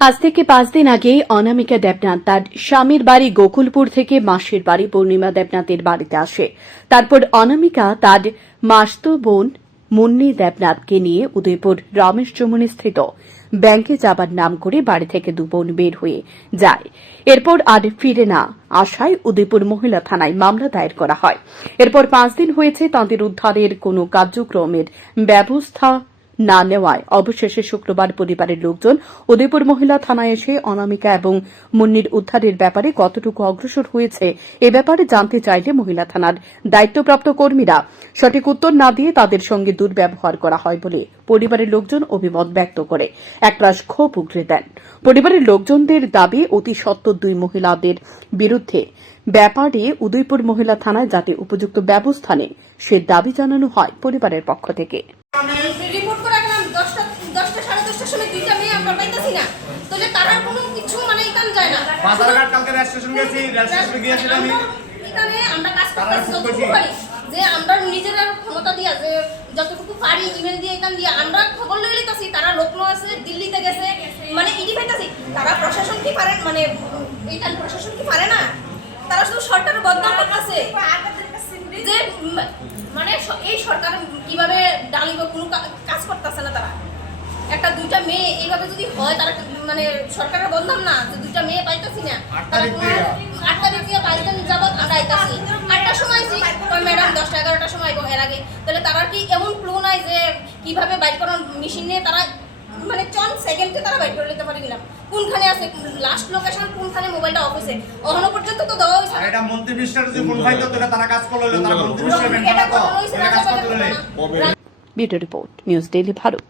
আজ থেকে পাঁচ দিন আগে অনামিকা দেবনাথ তার স্বামীর বাড়ি গোকুলপুর থেকে মাসির বাড়ি পূর্ণিমা দেবনাথের বাড়িতে আসে। তারপর অনামিকা তার মাসতো বোন মুন্নি দেবনাথকে নিয়ে উদয়পুর রমেশ চমনি স্থিত ব্যাংকে যাবার নাম করে বাড়ি থেকে দু বোন বের হয়ে যায়। এরপর আর ফিরে না আসায় উদয়পুর মহিলা থানায় মামলা দায়ের করা হয়। এরপর পাঁচ দিন হয়েছে তাঁদের উদ্ধারের কোনো কার্যক্রমের ব্যবস্থা না নেওয়ায় অবশেষে শুক্রবার পরিবারের লোকজন উদয়পুর মহিলা থানায় এসে অনামিকা এবং মুন্নির উদ্ধারের ব্যাপারে কতটুকু অগ্রসর হয়েছে এ ব্যাপারে জানতে চাইলে মহিলা থানার দায়িত্বপ্রাপ্ত কর্মীরা সঠিক উত্তর না দিয়ে তাদের সঙ্গে দুর্ব্যবহার করা হয় বলে পরিবারের লোকজন অভিমত ব্যক্ত করে। একরাশ ক্ষোভ উগরে দেন। পরিবারের লোকজনদের দাবি, অতি সত্ত্বর দুই মহিলাদের বিরুদ্ধে ব্যাপারে উদয়পুর মহিলা থানায় যাতে উপযুক্ত ব্যবস্থা নেয়, সে দাবি জানানো হয় পরিবারের পক্ষ থেকে রিপোর্ট করে গেলাম দশটা দশটা সাড়ে দশটার সময় দুইটা মেয়ে আমরা পাইতেছি না। তাহলে তারা কোনো কিছু মানে ইতান যায় না। বাজারঘাট কালকে রেল স্টেশন গেছি রেল স্টেশনে গিয়েছিলাম আমি। এখানে আমরা কাজ করতেছি যতটুকু পারি। যে আমরা নিজেরা ক্ষমতা দিয়া যে যতটুকু পারি ইমেল দিয়ে এখান দিয়ে আমরা খবর লই লইতাছি তারা লক্ষ্ণৌ আছে দিল্লিতে গেছে মানে ইডি পাইতাছি। তারা প্রশাসন কি পারে মানে এইখান প্রশাসন কি পারে না? তারা শুধু সরকারের বদনাম করতেছে। যে মানে এই সরকার কীভাবে ডালিব কোনো কা- কাজ করতেছে না তারা একটা দুইটা মেয়ে এইভাবে যদি হয় তারা মানে সরকারের বদনাম না? যে দুইটা মেয়ে পাইতেছি না আট তারা আট তারিখ দিয়ে বাইশ দিন আমরা আইতাছি আটটার সময় জি ম্যাডাম দশটা এগারোটার সময় এবং এর আগে। তাহলে তারা কি এমন ক্লু নাই যে কীভাবে বাইক করার মেশিন নিয়ে তারা মানে চন সেকেন্ডে তারা বাইক করে নিতে পারে কিনা? কোনখানে আছে লাস্ট লোকেশন কোনখানে মোবাইলটা অফিসে অহনো পর্যন্ত তো দেওয়া হয়েছে। এটা মন্ত্রী মিনিস্টার যদি ফোন পাইতো তাহলে তারা কাজ করল তারা মন্ত্রী মিনিস্টার এটা মেনটেন কাজ করল না bureau report news daily Bharat